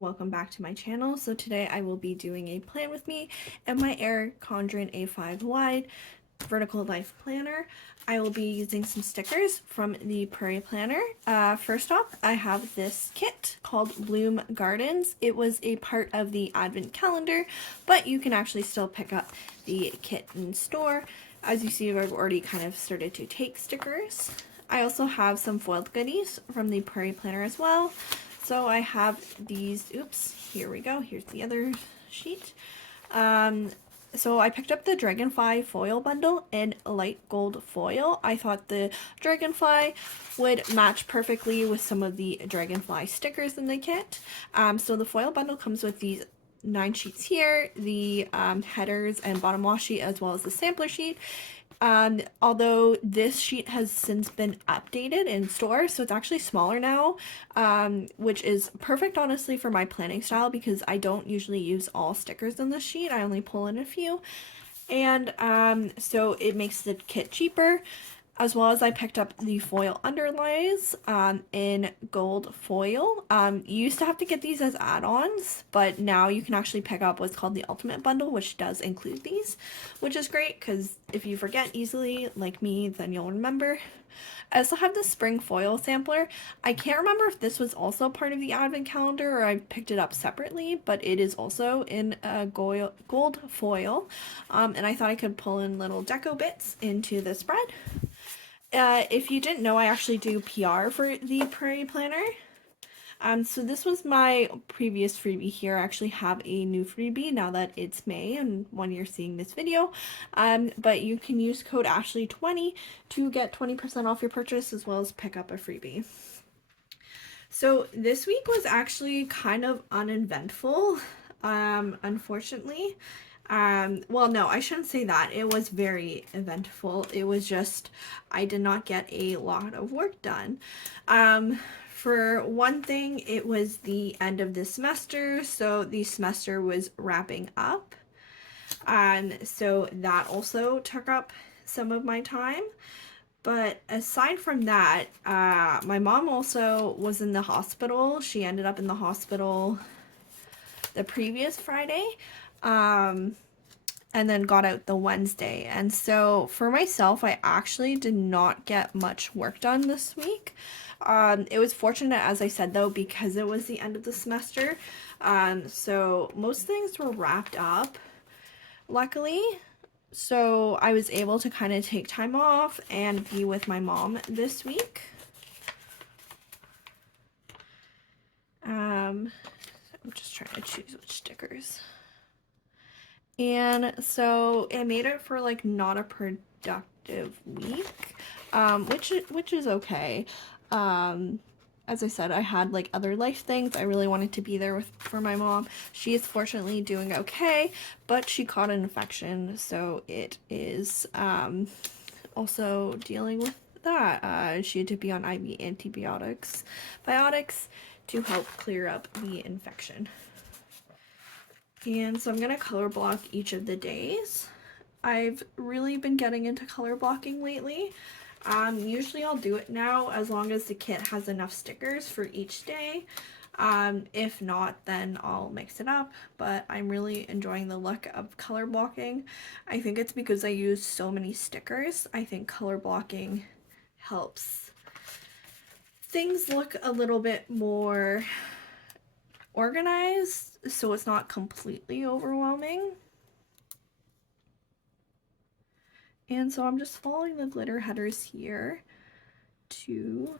Welcome back to my channel. So today I will be doing a plan with me and my Erin Condren A5 wide vertical life planner. I will be using some stickers from the Prairie Planner. First off, I have this kit called Bloom Gardens. It was a part of the advent calendar, but you can actually still pick up the kit in store. As you see, I've already kind of started to take stickers. I also have some foiled goodies from the Prairie Planner as well. So I have these, oops, here we go, here's the other sheet. So I picked up the Dragonfly foil bundle in light gold foil. I thought the Dragonfly would match perfectly with some of the Dragonfly stickers in the kit. So the foil bundle comes with these 9 sheets here, the headers and bottom washi, as well as the sampler sheet. Although this sheet has since been updated in store, so it's actually smaller now, which is perfect honestly for my planning style because I don't usually use all stickers in this sheet. I only pull in a few, and so it makes the kit cheaper. As well as I picked up the foil underlays in gold foil. You used to have to get these as add-ons, but now you can actually pick up what's called the Ultimate Bundle, which does include these, which is great because if you forget easily, like me, then you'll remember. I also have the spring foil sampler. I can't remember if this was also part of the advent calendar or I picked it up separately, but it is also in a gold foil. And I thought I could pull in little deco bits into the spread. If you didn't know, I actually do PR for the Prairie Planner. So this was my previous freebie here. I actually have a new freebie now that it's May and when you're seeing this video. But you can use code Ashley20 to get 20% off your purchase as well as pick up a freebie. So this week was actually kind of uneventful, unfortunately. Well, no, I shouldn't say that. It was very eventful. It was just, I did not get a lot of work done. For one thing, it was the end of the semester, so the semester was wrapping up. So that also took up some of my time. But aside from that, my mom also was in the hospital. She ended up in the hospital the previous Friday. And then got out the Wednesday. And so for myself, I actually did not get much work done this week. It was fortunate, as I said, though, because it was the end of the semester. So most things were wrapped up, luckily. So I was able to kind of take time off and be with my mom this week. I'm just trying to choose which stickers. And so it made it for like not a productive week, which is okay. As I said, I had like other life things. I really wanted to be there for my mom. She is fortunately doing okay, but she caught an infection, so it is also dealing with that. She had to be on IV antibiotics to help clear up the infection. And so I'm going to color block each of the days. I've really been getting into color blocking lately. Usually I'll do it now as long as the kit has enough stickers for each day. If not, then I'll mix it up, but I'm really enjoying the look of color blocking. I think it's because I use so many stickers. I think color blocking helps things look a little bit more organized so it's not completely overwhelming. And so I'm just following the glitter headers here to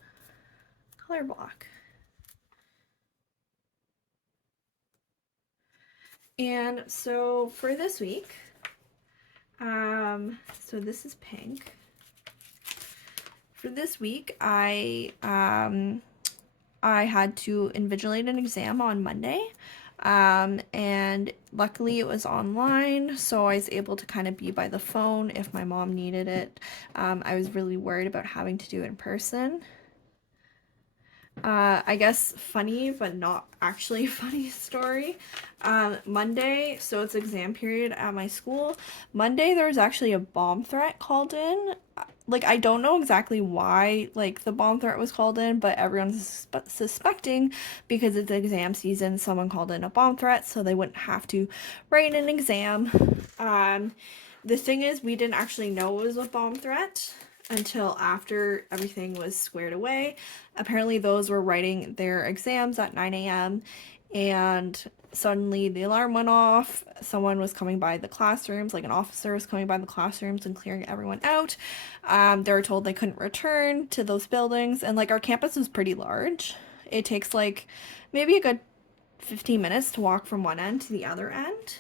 color block. And so for this week, so this is pink. For this week, I had to invigilate an exam on Monday, and luckily it was online, so I was able to kind of be by the phone if my mom needed it. I was really worried about having to do it in person. I guess funny, but not actually funny story. Monday, so it's exam period at my school. Monday, there was actually a bomb threat called in. like I don't know exactly why like the bomb threat was called in, but everyone's suspecting because it's exam season, someone called in a bomb threat so they wouldn't have to write an exam. The thing is, we didn't actually know it was a bomb threat until after everything was squared away. Apparently, those were writing their exams at 9 a.m. and suddenly the alarm went off. Someone was coming by the classrooms, like an officer was coming by the classrooms and clearing everyone out. They were told they couldn't return to those buildings, and like our campus is pretty large. It takes like maybe a good 15 minutes to walk from one end to the other end.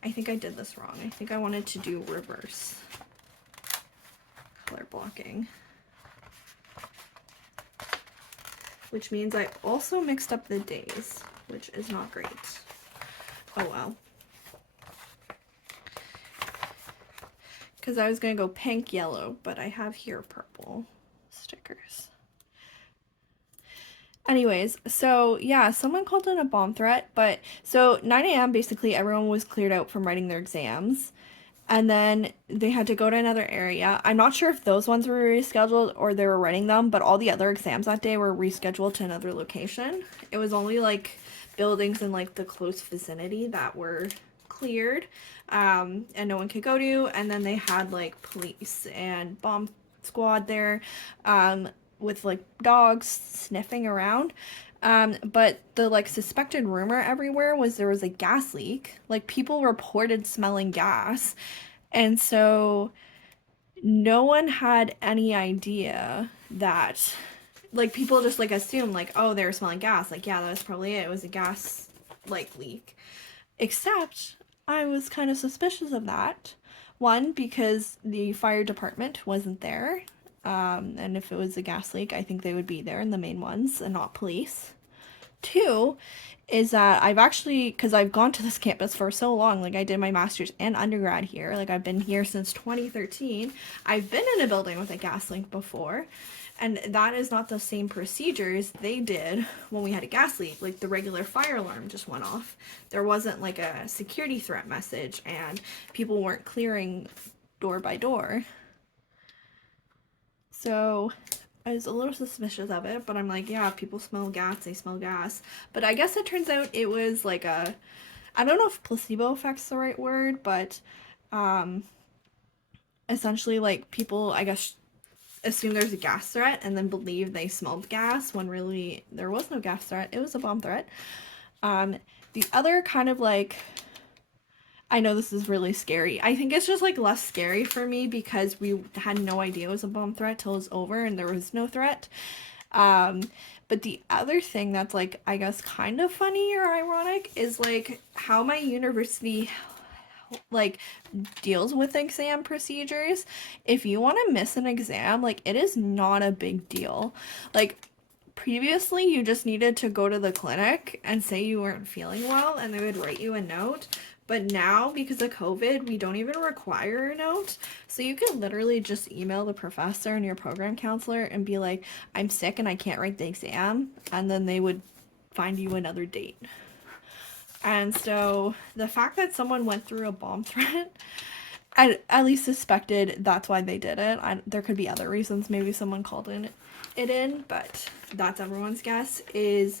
I think I did this wrong. I think I wanted to do reverse color blocking, which means I also mixed up the days, which is not great. Oh well. Because I was going to go pink, yellow, but I have here purple stickers. Anyways, so yeah, someone called in a bomb threat, but so 9 a.m. basically everyone was cleared out from writing their exams, and then they had to go to another area. I'm not sure if those ones were rescheduled or they were writing them, but all the other exams that day were rescheduled to another location. It was only like buildings in like the close vicinity that were cleared, and no one could go to, and then they had like police and bomb squad there, with like dogs sniffing around. But the like suspected rumor everywhere was there was a gas leak. Like people reported smelling gas. And so no one had any idea that, like, people just like assumed like, oh, they were smelling gas. Like, yeah, that was probably it. It was a gas like leak. Except I was kind of suspicious of that. One, because the fire department wasn't there. And if it was a gas leak, I think they would be there in the main ones and not police. Two is that I've actually, because I've gone to this campus for so long, like I did my master's and undergrad here, like I've been here since 2013. I've been in a building with a gas leak before, and that is not the same procedures they did when we had a gas leak. Like the regular fire alarm just went off. There wasn't like a security threat message, and people weren't clearing door by door. So I was a little suspicious of it, but I'm like, yeah, people smell gas, they smell gas. But I guess it turns out it was like a, I don't know if placebo effect's the right word, but essentially like people, I guess, assume there's a gas threat and then believe they smelled gas when really there was no gas threat. It was a bomb threat. The other kind of like, I know this is really scary. I think it's just like less scary for me because we had no idea it was a bomb threat till it was over and there was no threat. But the other thing that's like, I guess kind of funny or ironic is like how my university like deals with exam procedures. If you want to miss an exam, like it is not a big deal. Like previously you just needed to go to the clinic and say you weren't feeling well and they would write you a note. But now, because of COVID, we don't even require a note. So you can literally just email the professor and your program counselor and be like, I'm sick and I can't write the exam. And then they would find you another date. And so the fact that someone went through a bomb threat, I at least suspected that's why they did it. There could be other reasons. Maybe someone called it in, but that's everyone's guess is...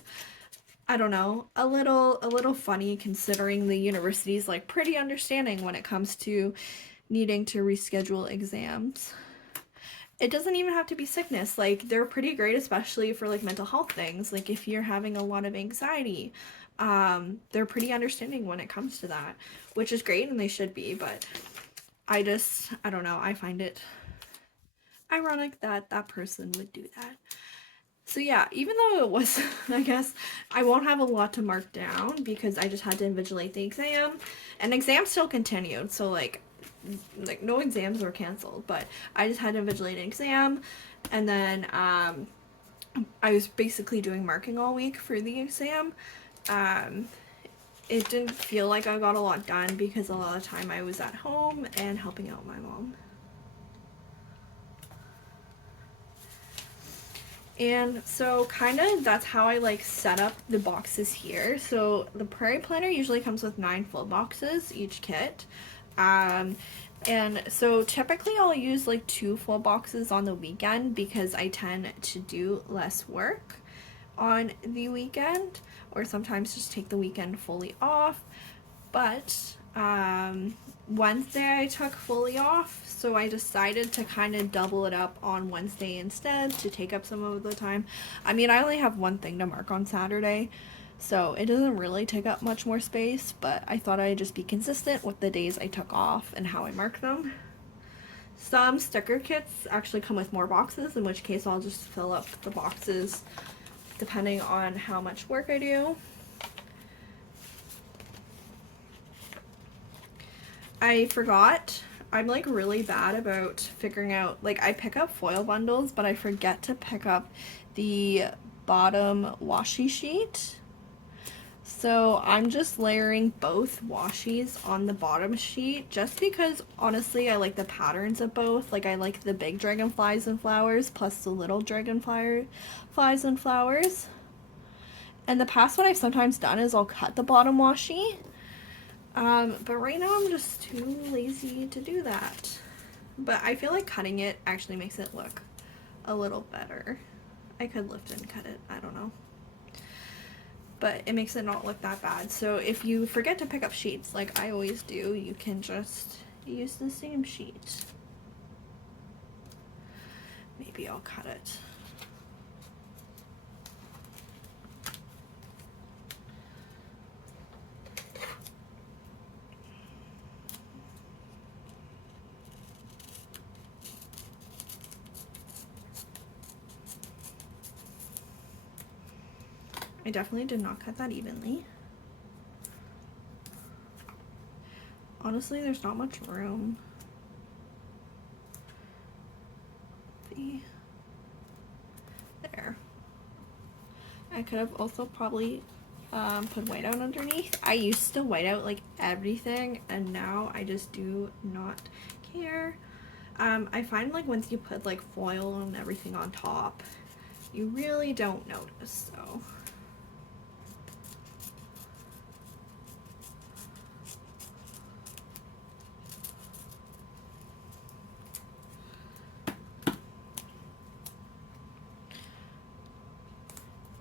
I don't know, a little funny considering the university's like pretty understanding when it comes to needing to reschedule exams. It doesn't even have to be sickness. Like they're pretty great, especially for like mental health things. Like if you're having a lot of anxiety, they're pretty understanding when it comes to that, which is great and they should be, but I don't know, I find it ironic that that person would do that. So yeah, even though it was, I guess, I won't have a lot to mark down because I just had to invigilate the exam. And exams still continued, so like no exams were canceled, but I just had to invigilate an exam. And then I was basically doing marking all week for the exam. It didn't feel like I got a lot done because a lot of time I was at home and helping out my mom. And so kind of that's how I like set up the boxes here. So the Prairie Planner usually comes with 9 full boxes each kit. And so typically I'll use like 2 full boxes on the weekend because I tend to do less work on the weekend, or sometimes just take the weekend fully off. But Wednesday I took fully off, so I decided to kind of double it up on Wednesday instead to take up some of the time. I mean, I only have one thing to mark on Saturday, so it doesn't really take up much more space, but I thought I'd just be consistent with the days I took off and how I mark them. Some sticker kits actually come with more boxes, in which case I'll just fill up the boxes depending on how much work I do. I forgot. I'm like really bad about figuring out, like I pick up foil bundles, but I forget to pick up the bottom washi sheet. So I'm just layering both washies on the bottom sheet just because honestly I like the patterns of both. Like I like the big dragonflies and flowers plus the little dragonflies and flowers. And the past what I've sometimes done is I'll cut the bottom washi. But right now I'm just too lazy to do that. But I feel like cutting it actually makes it look a little better. I could lift and cut it, I don't know. But it makes it not look that bad. So if you forget to pick up sheets like I always do, you can just use the same sheet. Maybe I'll cut it. I definitely did not cut that evenly. Honestly, there's not much room. There. I could have also probably put whiteout underneath. I used to white out like everything, and now I just do not care. I find like once you put like foil and everything on top, you really don't notice, so.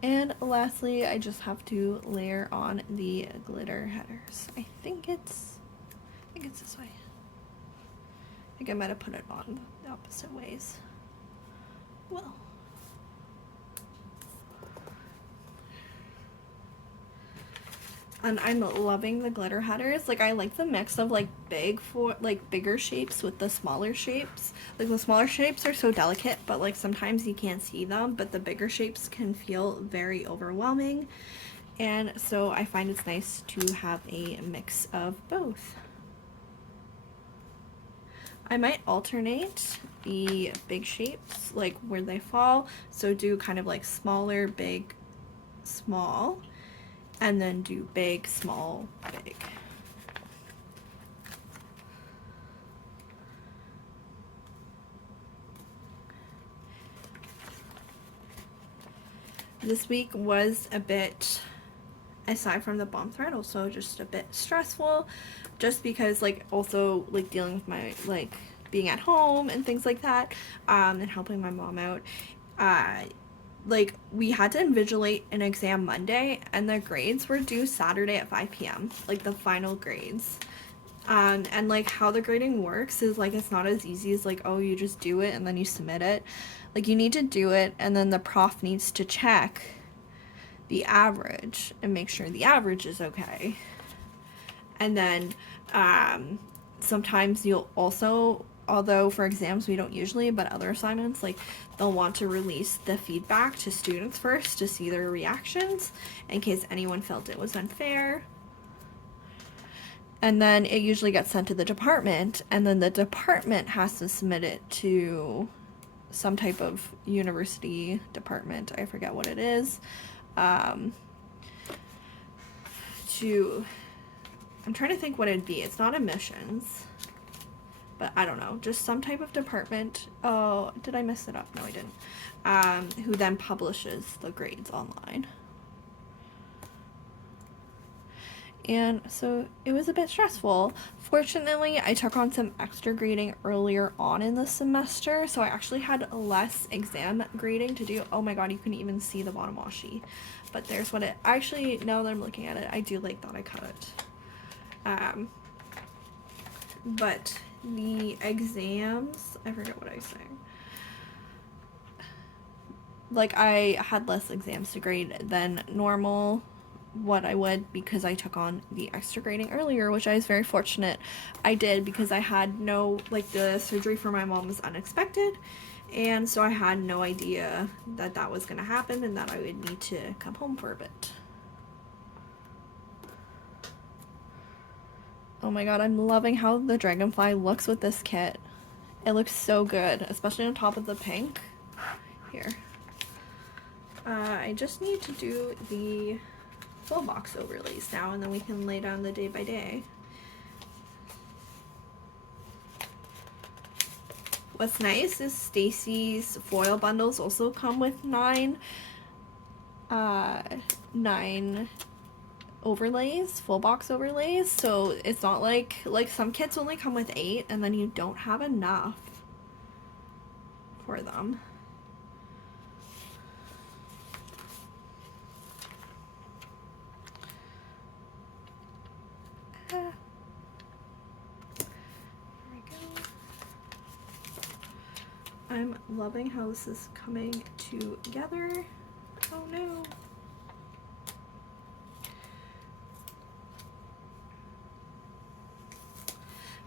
And lastly, I just have to layer on the glitter headers. I think it's this way. I think I might have put it on the opposite ways. Well. And I'm loving the glitter headers. Like I like the mix of like bigger shapes with the smaller shapes. Like the smaller shapes are so delicate, but like sometimes you can't see them, but the bigger shapes can feel very overwhelming. And so I find it's nice to have a mix of both. I might alternate the big shapes, like where they fall. So do kind of like smaller, big, small, and then do big, small, big. This week was a bit, aside from the bomb thread, also just a bit stressful, just because like also like dealing with my like being at home and things like that, and helping my mom out. Like we had to invigilate an exam Monday, and the grades were due Saturday at 5 p.m. like the final grades. And like how the grading works is like it's not as easy as like, oh, you just do it and then you submit it. Like you need to do it, and then the prof needs to check the average and make sure the average is okay. And then sometimes you'll also, although for exams we don't usually, but other assignments, like they'll want to release the feedback to students first to see their reactions in case anyone felt it was unfair. And then it usually gets sent to the department, and then the department has to submit it to some type of university department, I forget what it is, I'm trying to think what it'd be. It's not admissions, but I don't know, just some type of department. Oh, did I mess it up? No, I didn't. Who then publishes the grades online. and so it was a bit stressful. Fortunately, I took on some extra grading earlier on in the semester, so I actually had less exam grading to do. Oh my god, you couldn't even see the bottom washi. But there's what it actually, now that I'm looking at it, I do like that I cut it. But the exams, I forget what I was saying. Like, I had less exams to grade than normal, what I would, because I took on the extra grading earlier, which I was very fortunate I did, because I had no, like, the surgery for my mom was unexpected, and so I had no idea that that was going to happen and that I would need to come home for a bit. Oh my god, I'm loving how the dragonfly looks with this kit. It looks so good, especially on top of the pink. Here. I just need to do the full box overlays now, and then we can lay down the day by day. What's nice is Stacy's foil bundles also come with 9 overlays, full box overlays, so it's not like some kits only come with 8 and then you don't have enough for them. There we go. I'm loving how this is coming together. Oh no.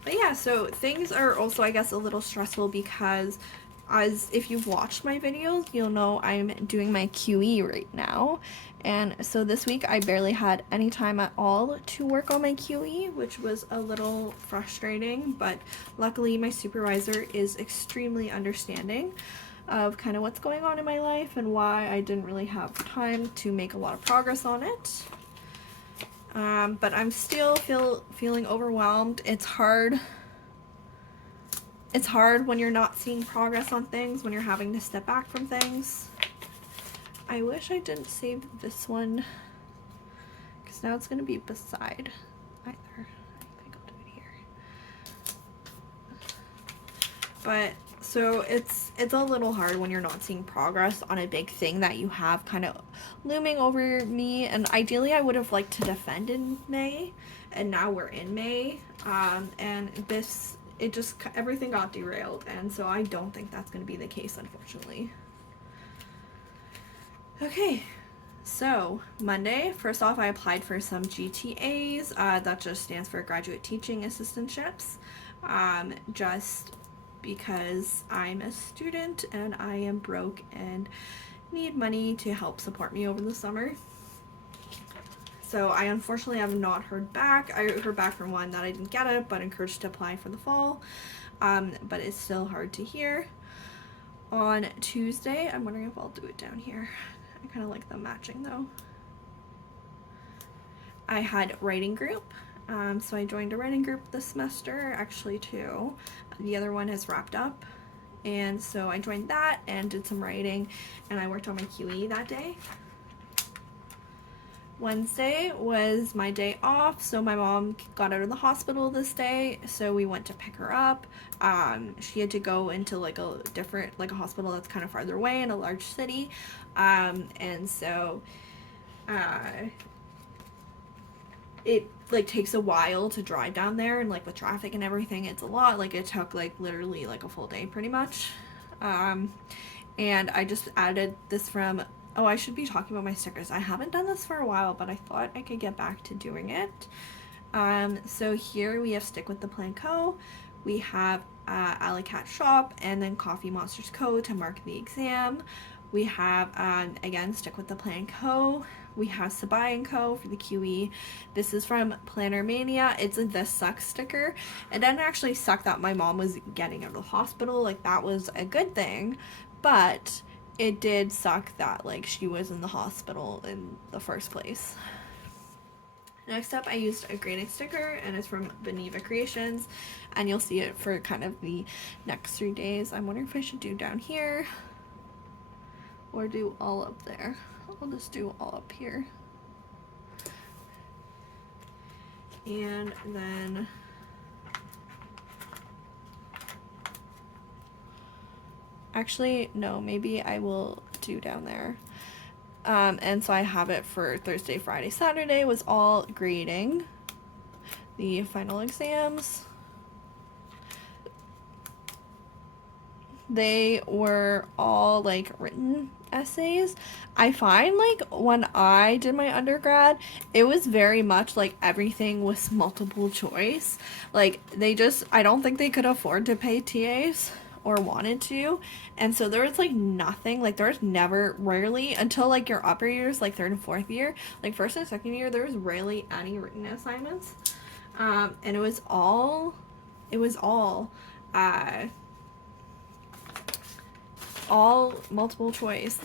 But yeah, so things are also, I guess, a little stressful because, as if you've watched my videos, you'll know I'm doing my QE right now. And so this week I barely had any time at all to work on my QE, which was a little frustrating, but luckily my supervisor is extremely understanding of kind of what's going on in my life and why I didn't really have time to make a lot of progress on it. But I'm still feeling overwhelmed. It's hard when you're not seeing progress on things, when you're having to step back from things. I wish I didn't save this one, because now it's going to be beside either. I think I'll do it here. But so it's a little hard when you're not seeing progress on a big thing that you have kind of looming over me, and ideally I would have liked to defend in May, and now we're in May, and everything got derailed, and so I don't think that's going to be the case, unfortunately. Okay, so Monday, first off, I applied for some GTAs. That just stands for Graduate Teaching Assistantships, just because I'm a student and I am broke and need money to help support me over the summer. So I unfortunately have not heard back. I heard back from one that I didn't get it, but encouraged to apply for the fall. But it's still hard to hear. On Tuesday, I'm wondering if I'll do it down here. I kind of like them matching though. I had writing group. So I joined a writing group this semester, actually 2. The other one has wrapped up. And so I joined that and did some writing, and I worked on my QE that day. Wednesday was my day off, so my mom got out of the hospital this day, so we went to pick her up. She had to go into like a hospital that's kind of farther away in a large city, and so it like takes a while to drive down there, and like with traffic and everything, it's a lot. Like it took like literally like a full day pretty much. And I just added this from, oh, I should be talking about my stickers. I haven't done this for a while, but I thought I could get back to doing it. So here we have Stick with the Plan Co. We have Alley Cat Shop, and then Coffee Monsters Co. to mark the exam. We have, again, Stick with the Plan Co. We have Sabai & Co. for the QE. This is from Planner Mania. It's a This Sucks sticker. It didn't actually suck that my mom was getting out of the hospital. Like, that was a good thing. But it did suck that, like, she was in the hospital in the first place. Next up, I used a grading sticker, and it's from Beneva Creations. And you'll see it for kind of the next 3 days. I'm wondering if I should do down here or do all up there. I'll just do all up here. And then actually, no, maybe I will do down there. And so I have it for Thursday, Friday, Saturday was all grading the final exams. They were all like written essays. I find like when I did my undergrad, it was very much like everything was multiple choice. Like I don't think they could afford to pay TAs or wanted to. And so there was like nothing, like there was never, rarely until like your upper years, like third and fourth year, like first and second year, there was rarely any written assignments. And it was all uh, multiple choice.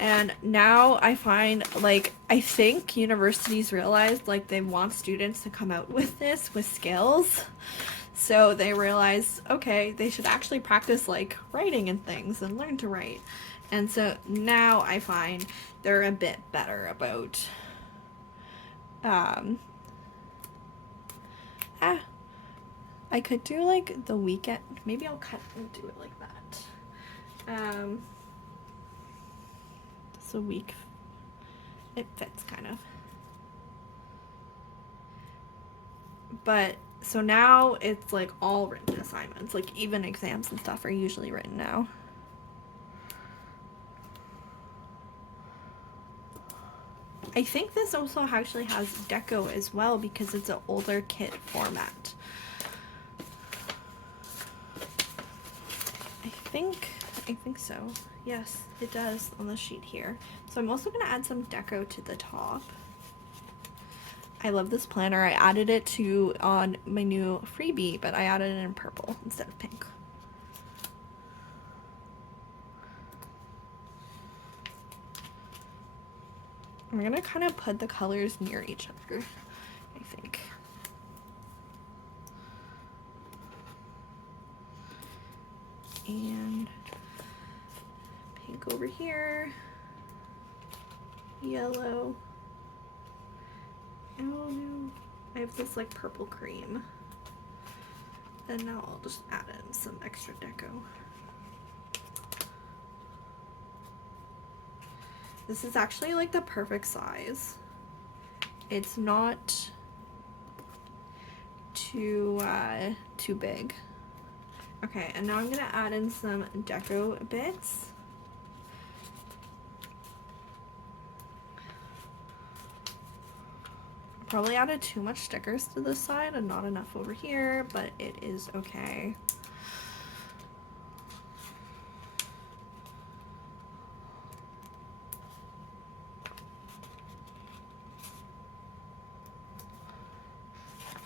And now I find, like, I think universities realize, like, they want students to come out with this, with skills. So they realize, okay, they should actually practice, like, writing and things and learn to write. And so now I find they're a bit better about, I could do, like, the weekend. Maybe I'll cut and do it like that. It's a week. It fits kind of. But so now it's like all written assignments, like even exams and stuff are usually written now. I think this also actually has deco as well because it's an older kit format. I think so. Yes, it does on the sheet here. So I'm also going to add some deco to the top. I love this planner. I added it to on my new freebie, but I added it in purple instead of pink. I'm going to kind of put the colors near each other, I think. And pink over here, yellow. Oh no, I have this like purple cream. And now I'll just add in some extra deco. This is actually like the perfect size. It's not too big. Okay, and now I'm gonna add in some deco bits. Probably added too much stickers to this side and not enough over here, but it is okay.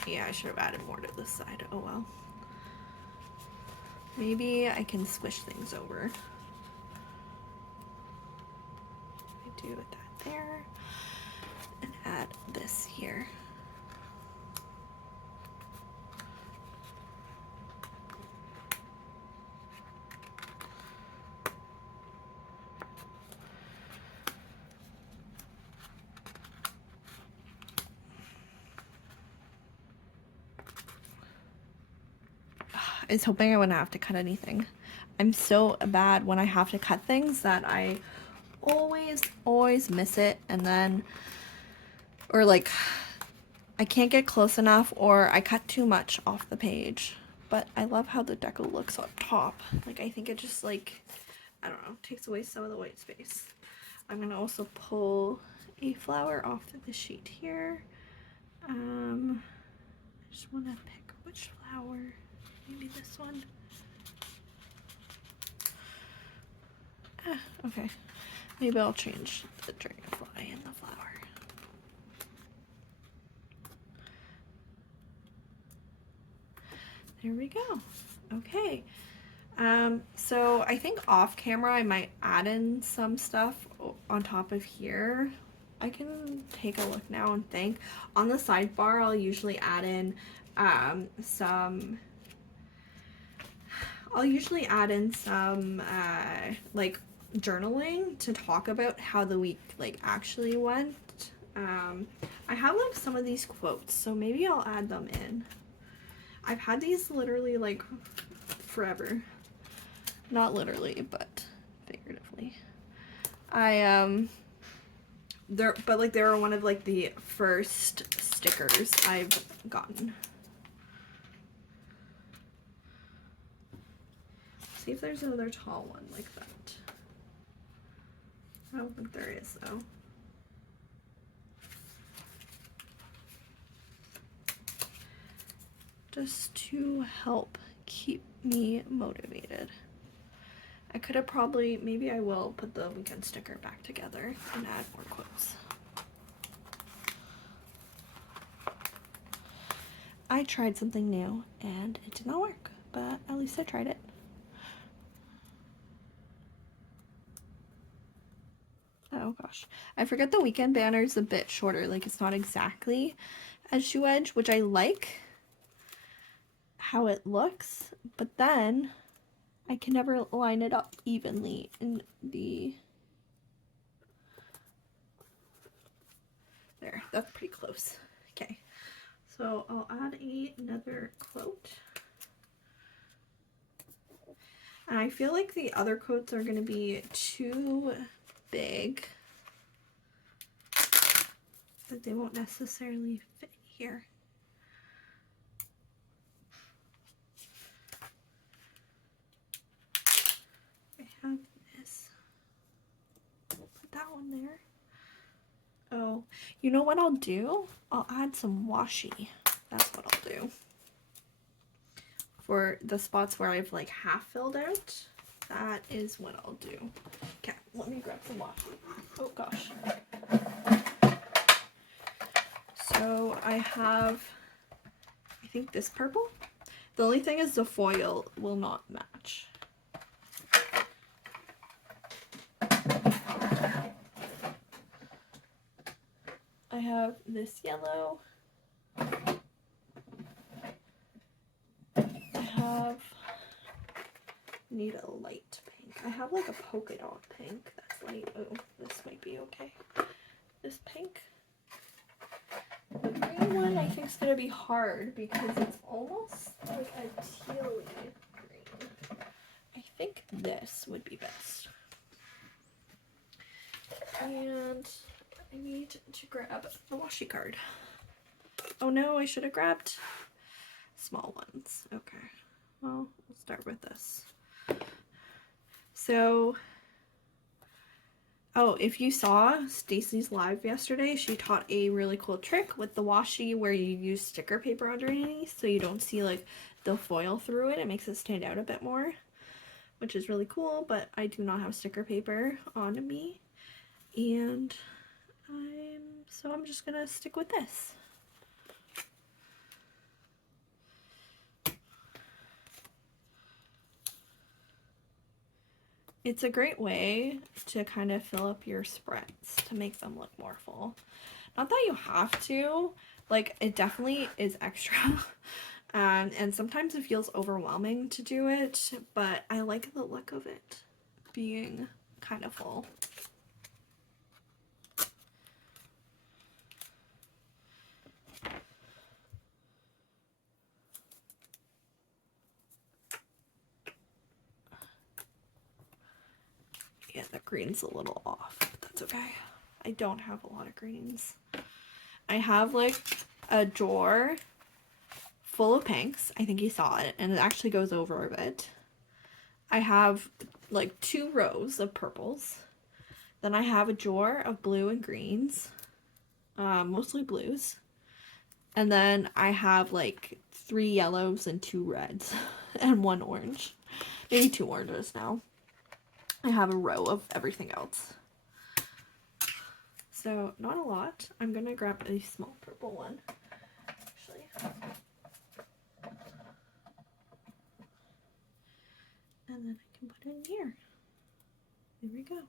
Yeah, I should have added more to this side. Oh well. Maybe I can squish things over. I do that there. And add this here. I was hoping I wouldn't have to cut anything. I'm so bad when I have to cut things that I always miss it, and then, or like, I can't get close enough, or I cut too much off the page. But I love how the deco looks on top. Like, I think it just, like, I don't know, takes away some of the white space. I'm gonna also pull a flower off the sheet here. I just want to pick which flower. Maybe this one. Okay. Maybe I'll change the dragonfly and the flower. There we go. Okay. So I think off camera I might add in some stuff on top of here. I can take a look now and think. On the sidebar I'll usually add in some like journaling to talk about how the week like actually went, I have like some of these quotes, so maybe I'll add them in. I've had these literally like forever. Not literally, but figuratively. They were one of like the first stickers I've gotten. See if there's another tall one like that. I don't think there is though. Just to help keep me motivated. I could have probably, maybe I will put the weekend sticker back together and add more quotes. I tried something new and it did not work, but at least I tried it. Oh gosh, I forget the weekend banner is a bit shorter, like it's not exactly edge to edge, which I like how it looks, but then I can never line it up evenly in the... There, that's pretty close. Okay, so I'll add another quote. And I feel like the other quotes are going to be too big, that they won't necessarily fit here. I have this. Put that one there. Oh, you know what I'll do? I'll add some washi. That's what I'll do. For the spots where I've like half filled out, that is what I'll do. Okay, let me grab some washi. Oh gosh. So I have, I think this purple. The only thing is the foil will not match. I have this yellow. Need a light pink. I have like a polka dot pink that's light. Oh, this might be okay. This pink. The green one I think is gonna be hard because it's almost like a tealy green. I think this would be best. And I need to grab the washi card. Oh no, I should have grabbed small ones. Okay, well, we'll start with this. So, oh, if you saw Stacy's live yesterday, she taught a really cool trick with the washi where you use sticker paper underneath so you don't see like the foil through it. It makes it stand out a bit more, which is really cool, but I do not have sticker paper on me. And I'm just gonna stick with this. It's a great way to kind of fill up your spreads to make them look more full. Not that you have to, like it definitely is extra. And sometimes it feels overwhelming to do it, but I like the look of it being kind of full. Yeah, the green's a little off, but that's okay. I don't have a lot of greens. I have like a drawer full of pinks. I think you saw it, and it actually goes over a bit. I have like 2 rows of purples. Then I have a drawer of blue and greens, mostly blues. And then I have like 3 yellows and 2 reds and 1 orange. Maybe 2 oranges now. I have a row of everything else. So not a lot. I'm gonna grab a small purple one, actually. And then I can put it in here. There we go.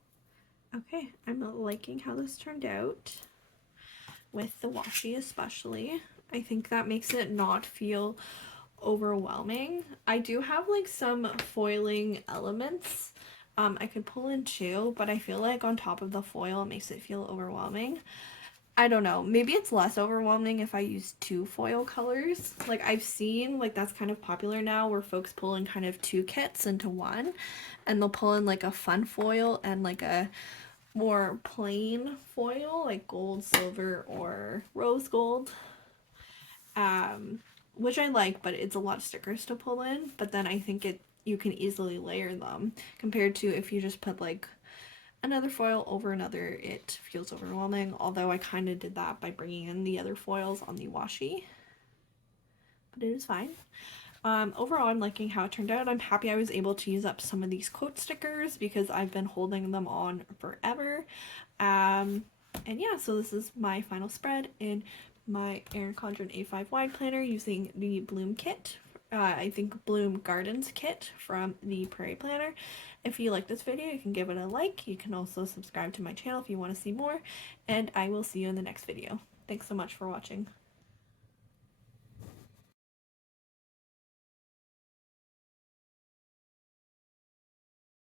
Okay, I'm liking how this turned out with the washi especially. I think that makes it not feel overwhelming. I do have like some foiling elements I could pull in too, but I feel like on top of the foil it makes it feel overwhelming. I don't know. Maybe it's less overwhelming if I use two foil colors. Like I've seen like that's kind of popular now where folks pull in kind of two kits into one and they'll pull in like a fun foil and like a more plain foil like gold, silver, or rose gold. Um which I like, but it's a lot of stickers to pull in, but then I think it you can easily layer them compared to if you just put like another foil over another, it feels overwhelming, although I kind of did that by bringing in the other foils on the washi, but it is fine. Overall, I'm liking how it turned out. I'm happy I was able to use up some of these quote stickers because I've been holding them on forever. And yeah, so this is my final spread in my Erin Condren A5 wide planner using the Bloom kit. I think Bloom Gardens kit from the Prairie Planner. If you like this video, you can give it a like. You can also subscribe to my channel if you want to see more, and I will see you in the next video. Thanks so much for watching.